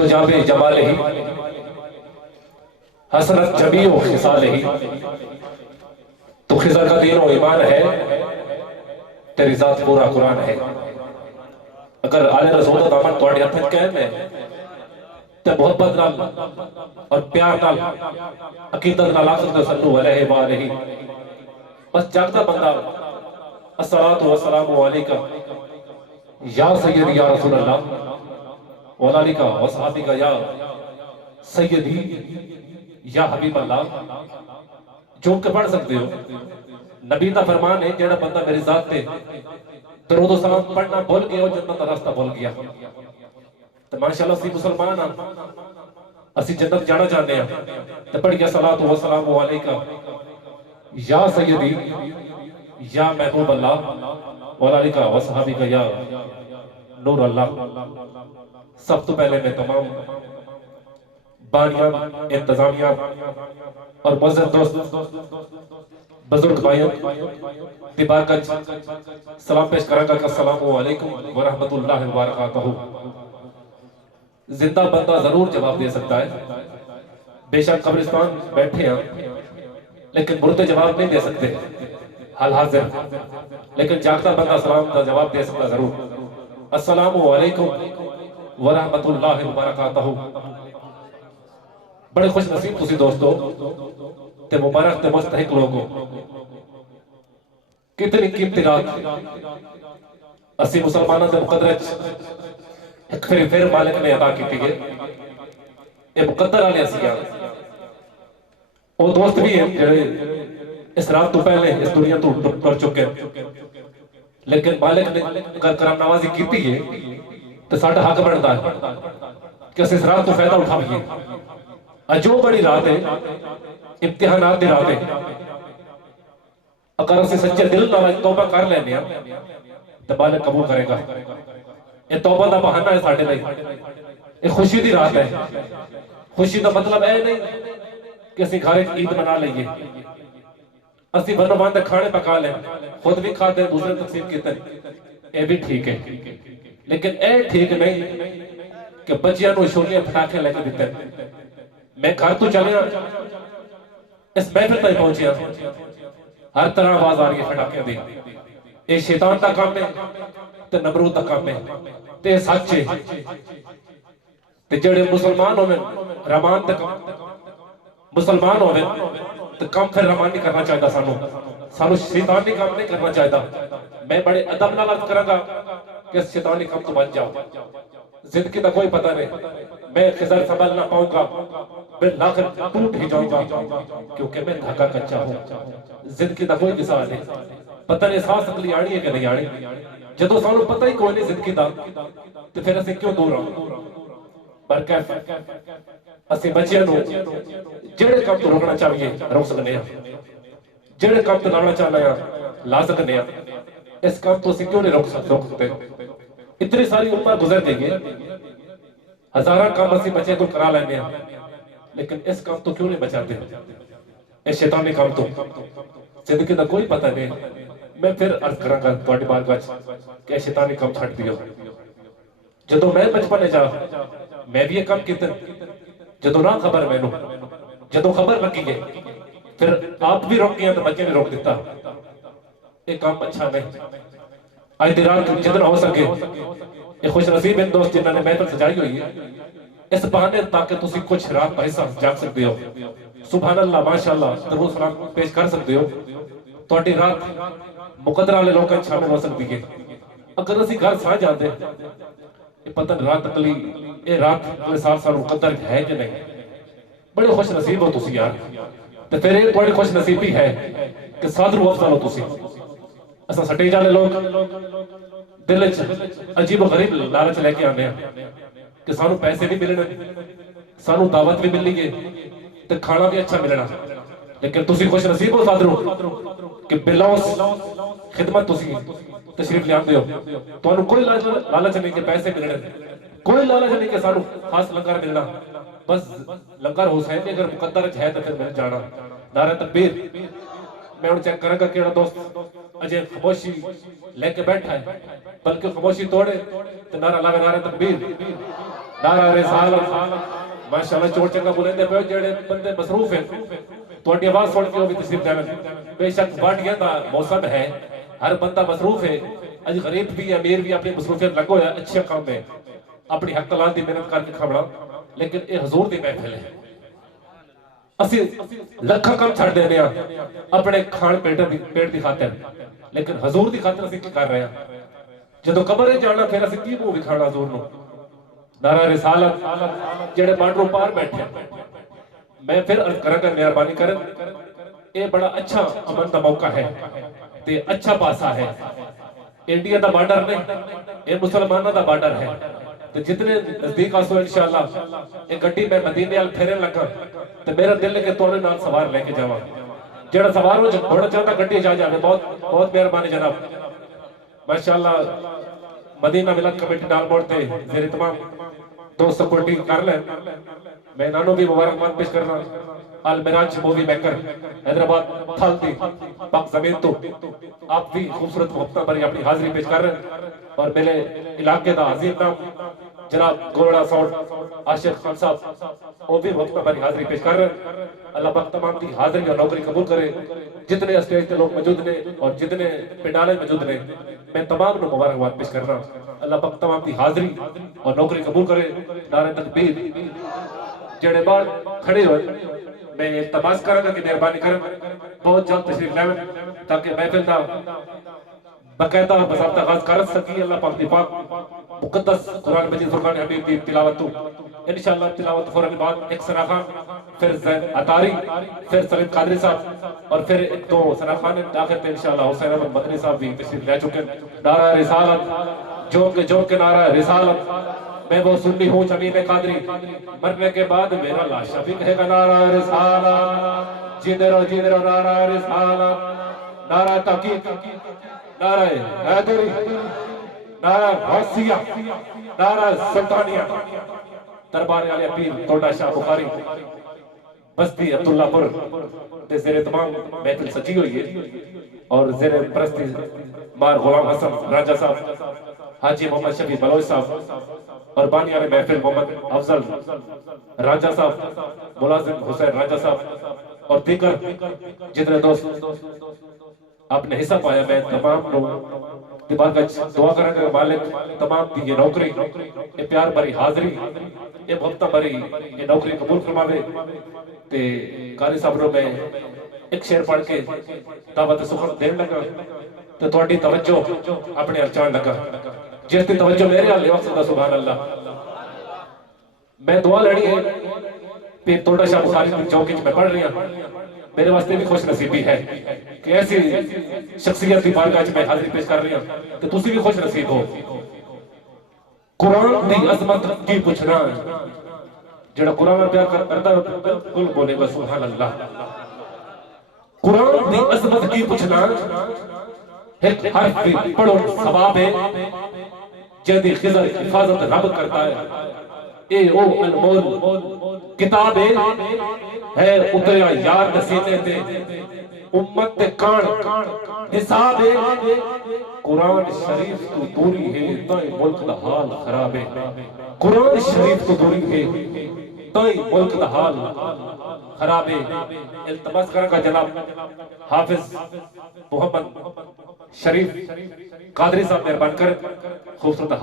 شکر جاب جمالہ حسنت جمیع خصالہ، تو خضر کا دین و ایمان ہے، تیری ذات پورا قرآن ہے۔ اگر آل رسول دا دامن توڑی ہتھن کہن ہے تے محبت نال اور پیار نال عقیدت نال آخر تے صلو علیہ وآلہ، بس جاگتا بندہ الصلاۃ والسلام علیکہ یا سیدی یا رسول اللہ وعلیکہ وصحابکہ یا سیدی یا حبیب اللہ، جو کہ پڑھ سکتے ہو۔ نبی دا فرمان ہے جیڑا بندہ میری ذات تے درود و سلام پڑھنا بھول گیا اور جنت کا راستہ بھول گیا۔ تو ماشاءاللہ اسی مسلمان ہاں، اسی جنت جانا چاہتے ہیں، تو پڑھ گیا صلاۃ والسلام علیکہ یا سیدی یا محبوب اللہ وعلیکہ وصحابکہ یا نور اللہ۔ سب تو پہلے میں تمام بانیاں، انتظامیہ اور معزز دوست بزرگ بھائیوں کی بارگاہ سلام پیش کروں گا کہ السلام علیکم ورحمۃ اللہ وبرکاتہ۔ زندہ بندہ ضرور جواب دے سکتا ہے، بے شک قبرستان بیٹھے ہیں لیکن مردے جواب نہیں دے سکتے حال حاضر، لیکن جاگتا بندہ سلام کا جواب دے سکتا ضرور۔ السلام علیکم ورحمۃ اللہ وبرکاتہ۔ بڑے خوش نصیب تسی دوستو تے مبارک تے مستحق لوگوں، کتنی قیمتی رات اسی مسلمانوں دے مقدرچ ایک پھر مالک نے عطا کی ہے۔ یہ مقدر والے اسیاں وہ دوست بھی ہیں جڑے اس رات تو پہلے اس دنیا تو ٹر چکے، لیکن مالک نے اگر کرم نوازی کیتی ہے تو ساڈا حق بنتا ہے کہ اس رات تو فائدہ اٹھائیے۔ جو بڑی رات ہے امتحانات دی رات ہے، اگر اسے سچے دل نال توبہ کر لینے ہیں تو مالک قبول کرے گا۔ یہ توبہ دا بہانہ ہے ساڈے لئی، یہ خوشی دی رات ہے۔ خوشی دا مطلب اے نہیں کہ اسی گھر عید منا لئیے، اسی بھر باندھ کھانے پکا لیں، خود بھی کھاتے دوسرے تقسیم کیتے، اے بھی ٹھیک ہے، لیکن اے ٹھیک نہیں کہ بچیاں نو شولیاں پھٹاکے لے کے دیتے۔ میں گھر تو چلیا اس محفل تک پہنچیا، ہر طرح آواز آ رہی ہے پھٹاکے دی، اے شیطان دا کام ہے تے نمرود دا کام ہے تے سچ ہے۔ تے جڑے مسلمان ہوئے رحمان تے مسلمان ہوئے تو کام پھر رحمان نہیں کرنا چاہتا، سانو شیطانی کام نہیں کرنا چاہتا۔ میں بڑے ادب نال عرض کراں گا کہ اس شیطانی کام تو بچ جاؤ، زندگی دا کوئی پتہ نہیں، میں خضر سنبھل نہ پاؤں گا، میں لاکھ ٹوٹ ہی جاؤں گا کیونکہ میں دھاگا کچا ہوں۔ زندگی دا کوئی قصہ نہیں، پتہ نہیں سانس اگلی آنی ہے کہ نہیں آنی، جدو سانو پتہ ہی کوئی نہیں زندگی دا تو پھر اسے کیوں دور آؤں۔ برکیف اسی بچیاں نو جڑے کام تو روکنا چاہیے روک سکنے ہیں، جڑے کام تو لانا چاہنا ہے لا سکنے ہیں، اس کام تو اسی کیوں نہیں روک سکتے۔ اتنی ساری عمر گزر دیں گے، ہزارہ کام اسی بچے کو کرا لینے ہیں، لیکن اس کام تو کیوں نہیں بچاتے؟ اس شیطانی کام تو زندگی دا کوئی پتہ نہیں۔ میں پھر عرض کراں گا تواڈی بارگاہ کہ شیطانی کام چھڈ دیو۔ جدو میں بچپنے جا میں بھی یہ کام کیتے، جدو نہ خبر مینوں، جدو خبر لگی ہے پھر آپ بھی روک گیا تو بچے نے روک دیتا۔ یہ کام اچھا نہیں۔ آج دی رات جتنا ہو سکے یہ خوش نصیب ہیں دوست جنہوں نے محفل سجائی ہوئی ہے اس بہانے تاکہ تسی کچھ رات کا حصہ جاگ سکتے ہو، سبحان اللہ ماشاءاللہ درود سلام پیش کر سکتے ہو، تواڈی رات مقدر والے لوگوں شامل ہو سکتی ہے۔ اگر اسی گھر سا جاندے یہ پتہ رات اگلی یہ رات اگلے سال مقدر ہے کہ نہیں، بڑے خوش نصیب ہو تسی یار۔ تو پھر یہ بڑی خوش نصیبی ہے کہ صادر افضل ہو تسی۔ اساں سٹیج والے لوگ دل عجیب و غریب لالچ لے کے آنے ہیں کہ سانو پیسے بھی ملنے، سانو دعوت بھی ملنی ہے تو کھانا بھی اچھا ملنا، لیکن تسی خوش نصیب ہو صادرو کہ بلاؤس خدمت تسی تشریف لے آتے ہو، تو انہوں کوئی لالچ نہیں کہ پیسے ملنے، کوئی لالچ نہیں کہ سانو خاص لنگر ملنا، بس لنگر حسین اگر مقدر ہے تو پھر مل جانا۔ نعرہ تکبیر۔ میں انہوں چیک کروں گا کہ دوست اجے خاموشی لے کے بیٹھا ہے، بلکہ خاموشی توڑے تو نعرہ لاوے نعرہ تکبیر۔ نعرہ رسالت ماشاءاللہ چوڑ چنگا بولندے پے جڑے بندے مصروف ہیں تواڈی آواز سن کے وہ بھی تشریف لے بے شک واڈیاں دا موسم ہے ہر بندہ مصروف ہے اج غریب بھی امیر بھی اپنی مصروفیت لگو ہے اچھا کام ہے اپنی حق تلال دی محنت کر کے کھوڑا لیکن اے حضور دی محفل ہے اسی لکھاں کم چھڑ دینے ہیں اپنے کھان پیٹ دی خاطر لیکن حضور دی خاطر اسی کی کر رہے ہیں جدو قبر جانا پھر اسی کی منہ بھی کھانا حضور نو نعرہ رسالت جڑے بارڈروں پار بیٹھے میں پھر عرض کروں گا مہربانی کریں یہ بڑا اچھا امن کا موقع ہے تے اچھا پاسا ہے انڈیا دا بارڈر نہیں یہ مسلمانوں دا بارڈر ہے تو جتنے نزدیک آسو انشاءاللہ ایک گڈی میں مدینے وال پھیرن لگا تو میرا دل ہے کہ توڑے نال سوار لے کے جاواں جڑا سوار ہو بڑا چاہتا گڈی جا جاوے بہت بہت مہربانی جناب ماشاءاللہ مدینہ ملت کمیٹی نال موڑ تے زیر تمام دوست سپورٹی کر لیں میں انہوں بھی مبارکباد پیش کرنا المراج مووی میکر حیدرآباد تھل دی پاک زمین تو آپ بھی خوبصورت وقتہ پر اپنی حاضری پیش کر رہے ہیں اور میرے علاقے دا عظیم نام جناب گوڑا ساؤنڈ عاشق خان صاحب وہ بھی وقتہ پر حاضری پیش کر رہے ہیں اللہ پاک تمام کی حاضری اور نوکری قبول کرے جتنے اسٹیج تے لوگ موجود نے اور جتنے پنڈالے موجود نے میں تمام کو مبارکباد پیش کر رہا ہوں اللہ پاک تمام کی حاضری اور نوکری قبول کرے نعرہ تکبیر جڑے بار کھڑے ہوئے میں التماس کروں گا کہ مہربانی کریں بہت جلد تشریف لائیں تاکہ محفل دا باقاعدہ باضابطہ آغاز کر سکی اللہ پاک دی پاک مقدس قرآن مجید فرقان حمید دی تلاوت تو انشاءاللہ تلاوت فوراً بعد ایک ثنا خان پھر زین عطاری پھر سلیم قادری صاحب اور پھر ایک دو ثنا خان آخر تے انشاءاللہ حسین احمد مدنی صاحب بھی تشریف لے چکے نعرہ رسالت جو کے نعرہ رسالت میں وہ سنی ہوں جمیل قادری مرنے کے بعد میرا لاشا بھی کہے گا نعرہ رسالت جیدرو نعرہ رسالت نعرہ تحقیق نعرہ حیدری نعرہ غوثیہ نعرہ سلطانیہ دربار علی پیر توڑا شاہ بخاری بستی عبداللہ پور تے زیر تمام محفل سچی ہوئی ہے اور زیر پرستی مار غلام حسن راجہ صاحب حاجی محمد شفیع بلوچ صاحب اور بانی علی محفل محمد افضل راجہ صاحب ملازم حسین راجہ صاحب اور دیگر جتنے دوست آپ نے حصہ پایا میں تمام لوگ دیبار کا دعا کریں گے مالک تمام کی یہ نوکری یہ پیار بری حاضری یہ بھکتہ بری یہ نوکری قبول فرماوے تے قاری صاحب رو میں ایک شعر پڑھ کے دعوت سخن دین لگا تو تھوڑی توجہ اپنے ارچان لگا جس کی توجہ میرے آلے وقت دا سبحان اللہ میں دعا لڑی ہے پیر توڑا شاہ بخاری کی چوکی میں پڑھ رہی ہوں میرے واسطے بھی خوش نصیبی ہے کہ ایسی شخصیت کی بارگاہ میں حاضری پیش کر رہی ہوں تو تسی بھی خوش نصیب ہو قرآن دی عظمت کی پوچھنا جڑا قرآن میں پیار کرتا ہے بالکل بولے گا سبحان اللہ قرآن دی عظمت کی پوچھنا ایک حرف بھی پڑھو ثواب ہے جیدی خضر حفاظت رب کرتا ہے اے او انمول کتاب ہے اتریا یار نسینے تے امت تے کان حساب ہے قرآن شریف تو دوری ہے تائیں ملک دا حال خراب ہے قرآن شریف تو دوری ہے تائیں ملک دا حال خراب ہے التماس کرنے کا جناب حافظ محمد شریف قادری صاحب مہربان کر خوبصورت حال